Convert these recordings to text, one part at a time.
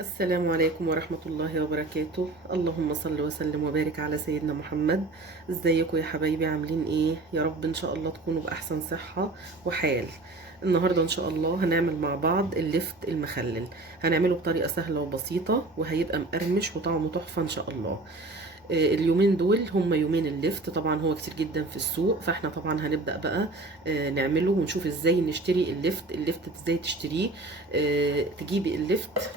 السلام عليكم ورحمة الله وبركاته. اللهم صل وسلم وبارك على سيدنا محمد. ازيكم يا حبايبي؟ عاملين ايه؟ يا رب ان شاء الله تكونوا بأحسن صحة وحال. النهاردة ان شاء الله هنعمل مع بعض اللفت المخلل. هنعمله بطريقة سهلة وبسيطة وهيبقى مقرمش وطعمه تحفة ان شاء الله. اليومين دول هم يومين اللفت، طبعا هو كتير جدا في السوق، فاحنا طبعا هنبدأ بقى نعمله ونشوف ازاي نشتري اللفت ازاي تشتريه. تجيبي اللفت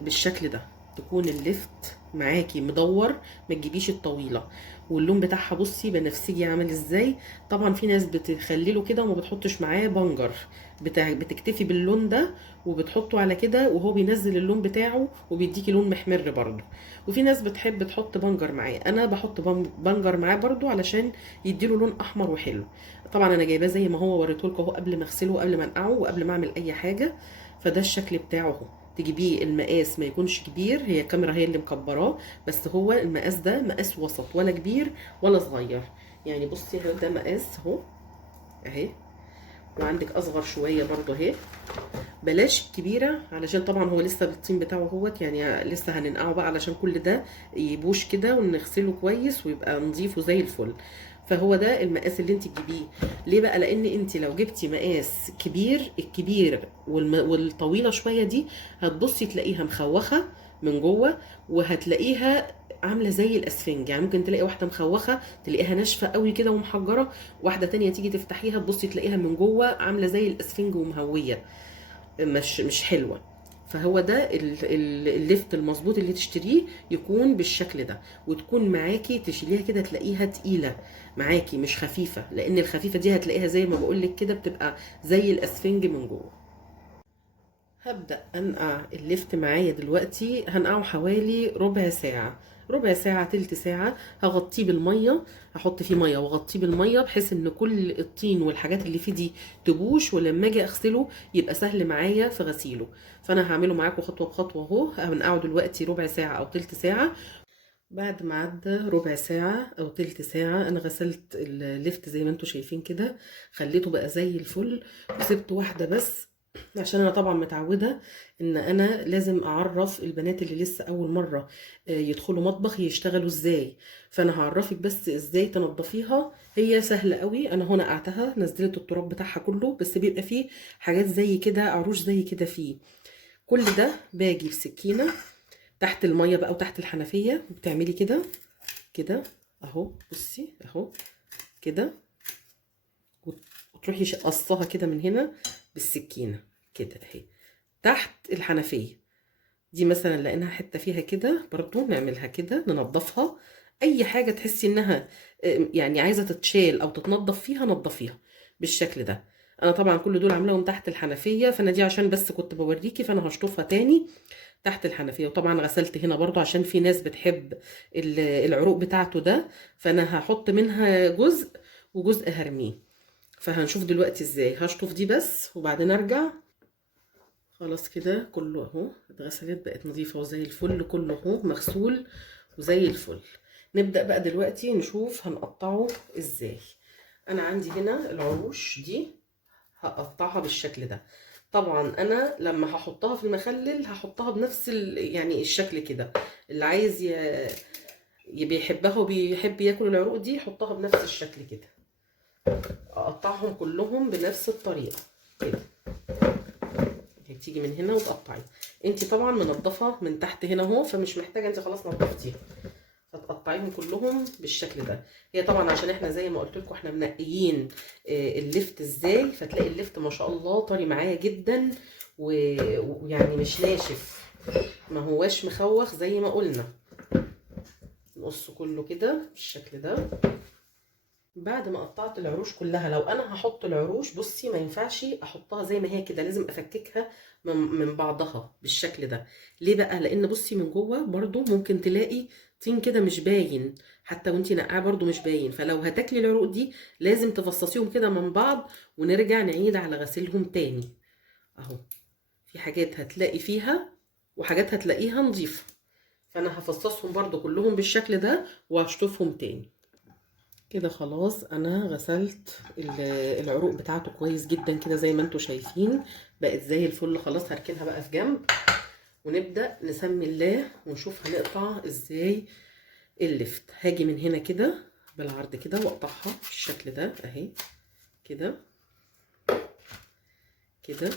بالشكل ده، تكون اللفت معاكي مدور، ما تجيبيش الطويله. واللون بتاعها بصي بنفسجي عامل ازاي. طبعا في ناس بتخلله كده وما بتحطش معاه بنجر، بتكتفي باللون ده وبتحطه على كده وهو بينزل اللون بتاعه وبيديكي لون محمر برضو. وفي ناس بتحب تحط بنجر معاه، انا بحط بنجر معاه برضو علشان يديله لون احمر وحلو. طبعا انا جايباه زي ما هو وريته لكم اهو، قبل ما اغسله وقبل ما انقعه وقبل ما اعمل اي حاجه. فده الشكل بتاعه اهو. تجيبيه المقاس ما يكونش كبير، هي الكاميرا هي اللي مكبراه، بس هو المقاس ده مقاس وسط، ولا كبير ولا صغير. يعني بصي هو ده مقاس اهو اهي. وعندك اصغر شويه برضو اهي. بلاش كبيره علشان طبعا هو لسه الطين بتاعه اهوت، يعني لسه هننقعه بقى علشان كل ده يبوش كده ونغسله كويس ويبقى نظيف وزي الفل. فهو ده المقاس اللي انت تجيبيه. ليه بقى؟ لان انت لو جبتي مقاس كبير، الكبير والطويله شويه دي هتبصي تلاقيها مخوخه من جوه، وهتلاقيها عامله زي الاسفنج. يعني ممكن تلاقي واحده مخوخه تلاقيها ناشفه قوي كده ومحجره، واحده تانية تيجي تفتحيها تبصي تلاقيها من جوه عامله زي الاسفنج ومهويه، مش حلوه. فهو ده الليفت المظبوط اللي تشتريه يكون بالشكل ده، وتكون معاكي تشيليها كده تلاقيها تقيله معاكي مش خفيفه، لان الخفيفه دي هتلاقيها زي ما بقولك كده بتبقى زي الاسفنج من جوه. هبدأ أنقع اللفت معايا دلوقتي، هنقعه حوالي ربع ساعة، ربع ساعة تلت ساعة. هغطيه بالمية، هحط فيه مية واغطيه بالمية بحيث ان كل الطين والحاجات اللي فيه دي تبوش، ولما اجي اغسله يبقى سهل معايا في غسيله. فانا هعمله معاكم خطوة بخطوة اهو. هنقعه دلوقتي ربع ساعة او تلت ساعة. بعد ما عدى ربع ساعة او تلت ساعة انا غسلت اللفت زي ما انتوا شايفين كده، خليته بقى زي الفل، وسبت واحدة بس عشان انا طبعا متعودة ان انا لازم اعرف البنات اللي لسه اول مرة يدخلوا مطبخ يشتغلوا ازاي. فانا هعرفك بس ازاي تنضفيها، هي سهلة قوي. انا هنا نقعتها، نزلت التراب بتاعها كله، بس بيبقى فيه حاجات زي كده عروش زي كده فيه. كل ده باجي بسكينة تحت المية بقى وتحت الحنفية، وبتعملي كده كده اهو، بصي اهو كده، وتروحي قصها كده من هنا بالسكينة كده اهي تحت الحنفية دي. مثلا لقيناها حتة فيها كده برضو نعملها كده، ننضفها. اي حاجة تحسي انها يعني عايزة تتشال او تتنضف فيها نضفيها بالشكل ده. انا طبعا كل دول عاملاهم تحت الحنفية، فانا دي عشان بس كنت بوريكي، فانا هشطفها تاني تحت الحنفية. وطبعا غسلت هنا برضو عشان في ناس بتحب العروق بتاعته ده، فانا هحط منها جزء وجزء هرميه. فهنشوف دلوقتي ازاي هشطف دي بس وبعدين ارجع. خلاص كده كله اهو اتغسلت بقت نظيفة وزي الفل، كله اهو مغسول وزي الفل. نبدأ بقى دلوقتي نشوف هنقطعه ازاي. انا عندي هنا العروش دي هقطعها بالشكل ده. طبعا انا لما هحطها في المخلل هحطها بنفس يعني الشكل كده. اللي عايز بيحبها وبيحب ياكل العروق دي يحطها بنفس الشكل كده. اقطعهم كلهم بنفس الطريقة كده. تيجي من هنا وتقطعي. انت طبعا منضفه من تحت هنا اهو، فمش محتاجه، انت خلاص نضفتيها. فتقطعيهم كلهم بالشكل ده. هي طبعا عشان احنا زي ما قلت لكم احنا منقيين اللفت ازاي، فتلاقي اللفت ما شاء الله طري معايا جدا ويعني مش ناشف، ما هواش مخوخ زي ما قلنا. نقصه كله كده بالشكل ده. بعد ما قطعت العروش كلها، لو انا هحط العروش بصي ما ينفعش احطها زي ما هي كده، لازم افككها من بعضها بالشكل ده. ليه بقى؟ لان بصي من جوه برضو ممكن تلاقي طين كده مش باين، حتى وانتي نقعاه برضو مش باين. فلو هتاكلي العروق دي لازم تفصصيهم كده من بعض، ونرجع نعيد على غسيلهم تاني اهو. في حاجات هتلاقي فيها وحاجات هتلاقيها نظيفة، فانا هفصصهم برضو كلهم بالشكل ده وهشطفهم تاني. كده خلاص انا غسلت العروق بتاعته كويس جدا كده زي ما انتوا شايفين، بقت زي الفل. خلاص هركنها بقى في جنب، ونبدأ نسمي الله ونشوف هنقطع ازاي اللفت. هاجي من هنا كده بالعرض كده واقطعها بالشكل ده اهي كده كده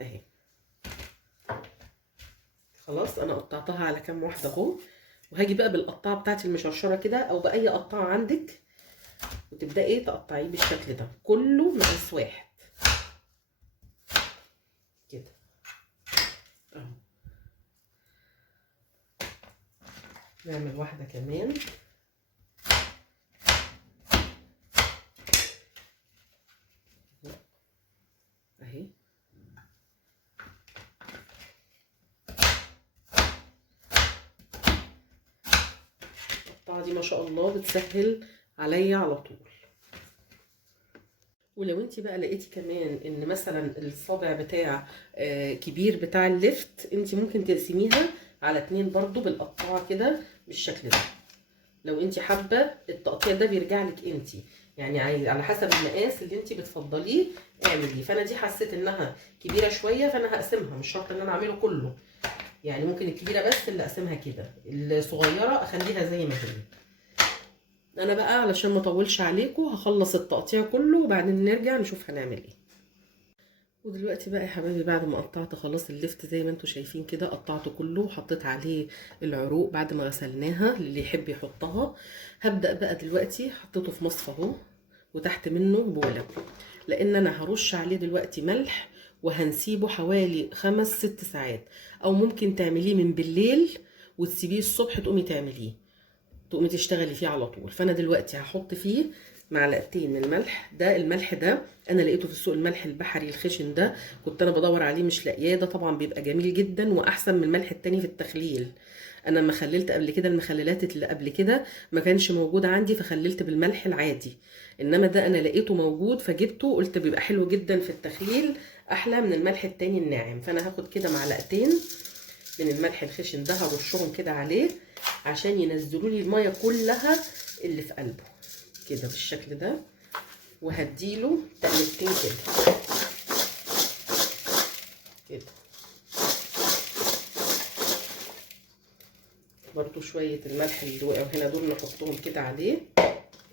اهي. خلاص انا قطعتها على كام واحده اهو، وهاجي بقى بالقطاعه بتاعتي المشرشره كده او باي قطاعه عندك، وتبداي تقطعيه بالشكل ده كله مقاس واحد كده اهو. نعمل واحده كمان اهي. القطعه دي ما شاء الله بتسهل عليا على طول. ولو انت بقى لقيتي كمان ان مثلا الصابع بتاع كبير بتاع اللفت، انت ممكن تقسميها على 2 برضو بالقطاعه كده بالشكل ده. لو انت حابه التقطيع ده بيرجع لك انت، يعني على حسب المقاس اللي انت بتفضليه اعمليه. فانا دي حسيت انها كبيره شويه فانا هقسمها، مش شرط ان انا اعمله كله، يعني ممكن الكبيره بس اللي اقسمها كده، الصغيره اخليها زي ما هي. انا بقى علشان ما اطولش عليكم هخلص التقطيع كله وبعدين نرجع نشوف هنعمل ايه. ودلوقتي بقى يا حبايبي بعد ما قطعت خلاص اللفت زي ما انتم شايفين كده، قطعته كله وحطيت عليه العروق بعد ما غسلناها اللي يحب يحطها. هبدأ بقى دلوقتي حطيته في مصفى اهو، وتحت منه بولة، لان انا هرش عليه دلوقتي ملح وهنسيبه حوالي 5-6 ساعات، او ممكن تعمليه من بالليل وتسيبيه الصبح تقومي تشتغلي فيه على طول. فانا دلوقتي هحط فيه معلقتين من الملح. ده الملح ده انا لقيته في السوق، الملح البحري الخشن ده كنت انا بدور عليه مش لاقياه. ده طبعا بيبقى جميل جدا واحسن من الملح التاني في التخليل. انا ما خللت قبل كده، المخللات اللي قبل كده ما كانش موجود عندي فخللت بالملح العادي، انما ده انا لقيته موجود فجبته، قلت بيبقى حلو جدا في التخليل احلى من الملح التاني الناعم. فانا هاخد كده معلقتين من الملح الخشن ده هرشهم كده عليه عشان ينزلوا لي الميه كلها اللي في قلبه كده بالشكل ده، وهديله تقلبتين كده كده. برضو شويه الملح اللي وقعوا هنا دول نحطهم كده عليه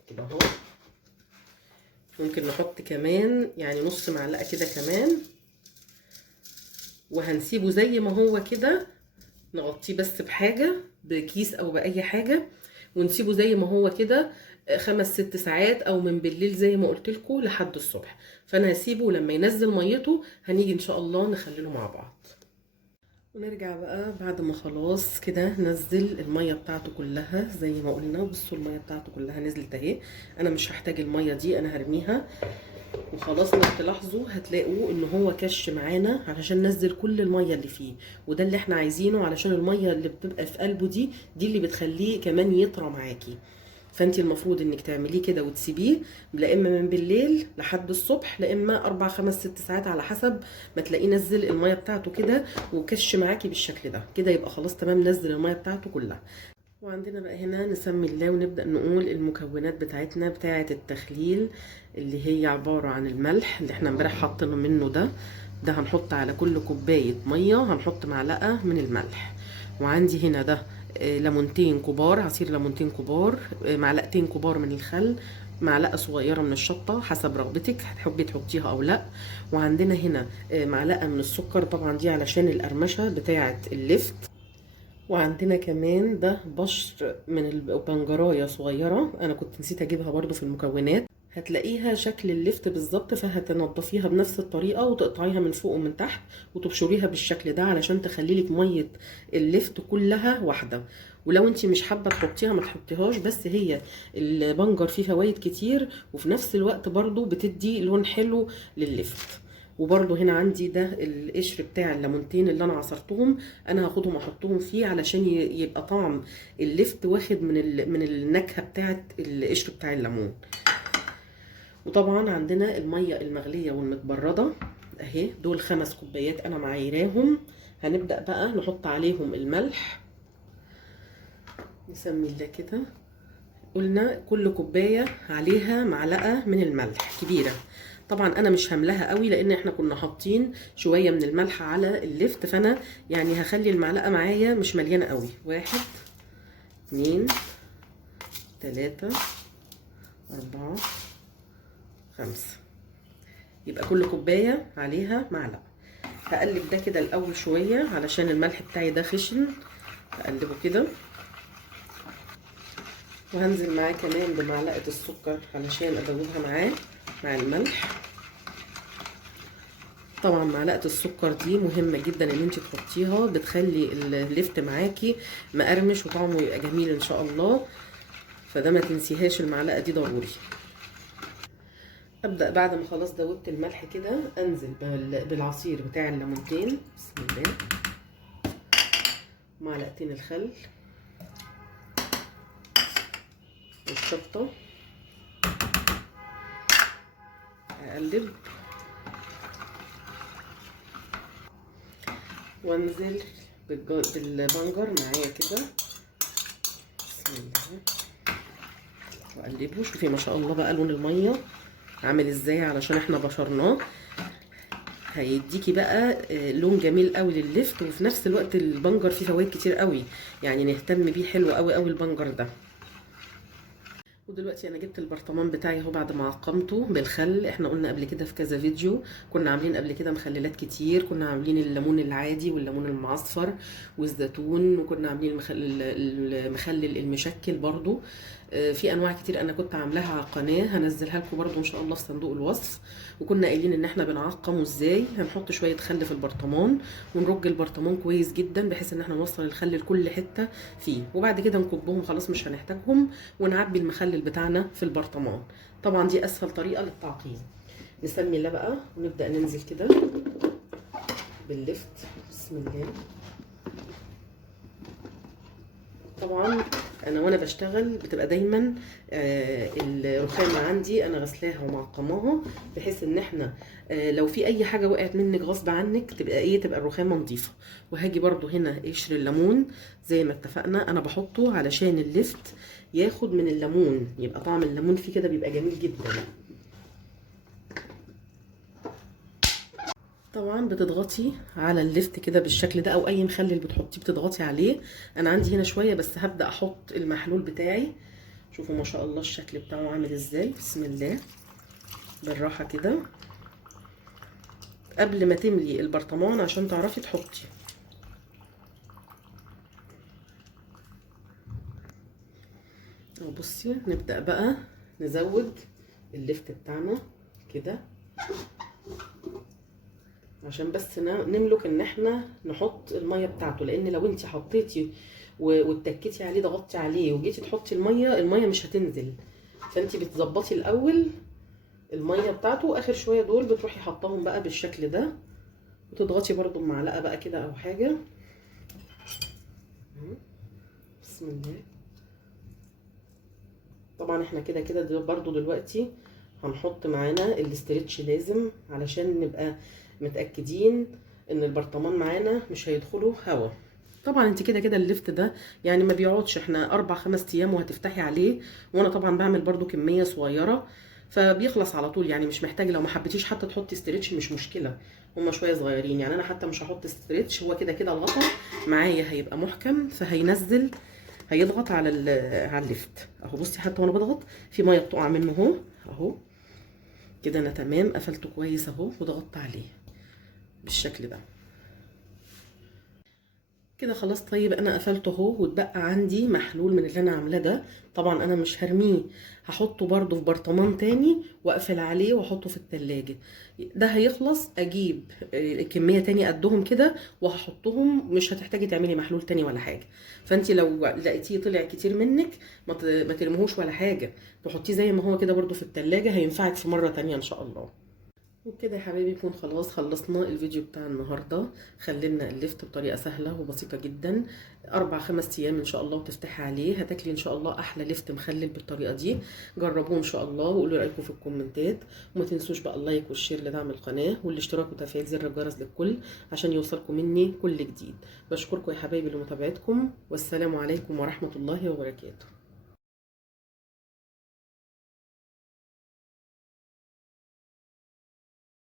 كده اهو. ممكن نحط كمان يعني نص معلقه كده كمان، وهنسيبه زي ما هو كده، نغطيه بس بحاجه بكيس او باي حاجه، ونسيبه زي ما هو كده 5-6 ساعات، او من بالليل زي ما قلت لكم لحد الصبح. فانا هسيبه لما ينزل ميته هنيجي ان شاء الله نخلله مع بعض. ونرجع بقى بعد ما خلاص كده نزل الميه بتاعته كلها زي ما قلنا. بصوا الميه بتاعته كلها نزلت اهي، انا مش هحتاج الميه دي، انا هرميها وخلاص. لو تلاحظوا هتلاقوا ان هو كش معانا علشان نزل كل الميه اللي فيه، وده اللي احنا عايزينه علشان الميه اللي بتبقى في قلبه دي اللي بتخليه كمان يطرى معاكي. فانت المفروض انك تعمليه كده وتسيبيه لا اما من بالليل لحد الصبح، لا اما 4-5-6 ساعات على حسب ما تلاقيه نزل الميه بتاعته كده وكش معاكي بالشكل ده كده، يبقى خلاص تمام نزل الميه بتاعته كلها. وعندنا بقى هنا نسمي الله ونبدأ نقول المكونات بتاعتنا بتاعة التخليل، اللي هي عبارة عن الملح اللي احنا امبارح حطينا منه ده هنحط على كل كوباية مية هنحط معلقة من الملح. وعندي هنا ده ليمونتين كبار، عصير ليمونتين كبار، معلقتين كبار من الخل، معلقة صغيرة من الشطة حسب رغبتك هتحبي تحطيها او لا. وعندنا هنا معلقة من السكر، طبعا دي علشان القرمشة بتاعة اللفت. وعندنا كمان ده بشر من البنجرايه صغيره، انا كنت نسيت اجيبها برضو في المكونات، هتلاقيها شكل اللفت بالظبط، فهتنضفيها بنفس الطريقه وتقطعيها من فوق ومن تحت وتبشريها بالشكل ده علشان تخليلك ميه اللفت كلها واحده. ولو انت مش حابه تحطيها ما تحطيهاش، بس هي البنجر فيه فوائد كتير وفي نفس الوقت برضو بتدي لون حلو لللفت. وبرده هنا عندي ده القشر بتاع الليمونتين اللي انا عصرتهم، انا هاخدهم احطهم فيه علشان يبقى طعم اللفت واخد من النكهه بتاعه القشر بتاع الليمون. وطبعا عندنا الميه المغليه والمتبرده اهي، دول 5 كوبايات انا معايراهم. هنبدا بقى نحط عليهم الملح، نسمي الله كده. قلنا كل كوبايه عليها معلقه من الملح كبيره، طبعا انا مش هملاها قوي لان احنا كنا حاطين شويه من الملح على اللفت، فانا يعني هخلي المعلقه معايا مش مليانه قوي. 1 2 3 4 5، يبقى كل كوبايه عليها معلقه. هقلب ده كده الاول شويه علشان الملح بتاعي ده خشن، هقلبه كده. وهنزل معاه كمان بمعلقه السكر علشان ادوبها معاه مع الملح. طبعا معلقه السكر دي مهمه جدا ان انت تحطيها، بتخلي اللفت معاكي مقرمش وطعمه يبقى جميل ان شاء الله، فده ما تنسيهاش، المعلقه دي ضروري. ابدا بعد ما خلاص دوبت الملح كده انزل بالعصير بتاع الليمونتين. بسم الله. معلقتين الخل والشطه، اقلب وانزل بالبنجر معايا كده. بسم الله. واقلبه. شوفي ما شاء الله بقى لون الميه عامل ازاي، علشان احنا بشرناه، هيديكي بقى لون جميل قوي لللفت، وفي نفس الوقت البنجر فيه فوائد كتير قوي، يعني نهتم بيه، حلو قوي قوي البنجر ده. ودلوقتي انا جبت البرطمان بتاعي اهو بعد ما عقمته بالخل. احنا قلنا قبل كده في كذا فيديو، كنا عاملين قبل كده مخللات كتير، كنا عاملين الليمون العادي والليمون المعصفر والزيتون، وكنا عاملين المخلل المشكل برضو. في انواع كتير انا كنت عاملاها على القناه، هنزلها لكم برضو ان شاء الله في صندوق الوصف. وكنا قايلين ان احنا بنعقمه ازاي. هنحط شويه خل في البرطمان ونرج البرطمان كويس جدا بحيث ان احنا نوصل الخل لكل حته فيه، وبعد كده نكبهم خلاص مش هنحتاجهم، ونعبي المخلل بتاعنا في البرطمان. طبعا دي اسهل طريقه للتعقيم. نسمي الله بقى ونبدا ننزل كده باللفت. بسم الله. طبعا انا وانا بشتغل بتبقى دايما الرخامه عندي انا غسلاها ومعقماها، بحيث ان احنا لو في اي حاجه وقعت منك غصب عنك تبقى الرخامه نظيفه. وهاجي برضو هنا قشر الليمون زي ما اتفقنا انا بحطه علشان اللفت ياخد من الليمون، يبقى طعم الليمون فيه كده بيبقى جميل جدا. طبعا بتضغطي على اللفت كده بالشكل ده، او اي مخلل بتحطيه بتضغطي عليه. انا عندي هنا شويه بس هبدا احط المحلول بتاعي. شوفوا ما شاء الله الشكل بتاعه عامل ازاي. بسم الله. بالراحه كده قبل ما تملي البرطمان عشان تعرفي تحطي. بصي نبدا بقى نزود اللفت بتاعنا كده، عشان بس نملك ان احنا نحط الميه بتاعته، لان لو انت حطيتي واتكيتي عليه ضغطتي عليه وجيتي تحطي الميه مش هتنزل. فانت بتظبطي الاول الميه بتاعته، واخر شويه دول بتروحي حطاهم بقى بالشكل ده، وتضغطي برده بمعلقه بقى كده او حاجه. بسم الله. طبعا احنا كده كده برده دلوقتي هنحط معانا الاسترتش لازم، علشان نبقى متأكدين ان البرطمان معانا مش هيدخله هوا. طبعا انت كده كده اللفت ده يعني ما بيقعدش، احنا 4-5 ايام وهتفتحي عليه، وانا طبعا بعمل برده كمية صغيرة فبيخلص على طول، يعني مش محتاج. لو ما حبيتيش حتى تحطي استرتش مش مشكلة، هما شوية صغيرين، يعني انا حتى مش هحط استرتش، هو كده كده الغطا معايا هيبقى محكم فهينزل، هيضغط على اللفت اهو. بصي حتى وانا بضغط في ميه بتقع منه اهو اهو كده. انا تمام قفلته كويس اهو وضغطت عليه بالشكل ده كده خلاص. طيب انا قفلته اهو، واتبقى عندي محلول من اللي انا عاملاه ده. طبعا انا مش هرميه، هحطه برده في برطمان تاني واقفل عليه واحطه في التلاجة. ده هيخلص اجيب كمية تاني قدهم كده وهحطهم، مش هتحتاجي تعملي محلول تاني ولا حاجة. فانت لو لقيتيه طلع كتير منك ما ترميهوش ولا حاجة، تحطيه زي ما هو كده برده في التلاجة، هينفعك في مرة تانية ان شاء الله. وبكده يا حبايبي يكون خلاص خلصنا الفيديو بتاع النهارده. خلينا اللفت بطريقه سهله وبسيطه جدا، 4-5 ايام ان شاء الله وتفتحي عليه هتاكلي ان شاء الله احلى لفت مخلل بالطريقه دي. جربوه ان شاء الله وقولوا رايكم في الكومنتات، وما تنسوش بقى اللايك والشير لدعم القناه والاشتراك وتفعيل زر الجرس للكل عشان يوصلكم مني كل جديد. بشكركم يا حبايبي لمتابعتكم، والسلام عليكم ورحمه الله وبركاته.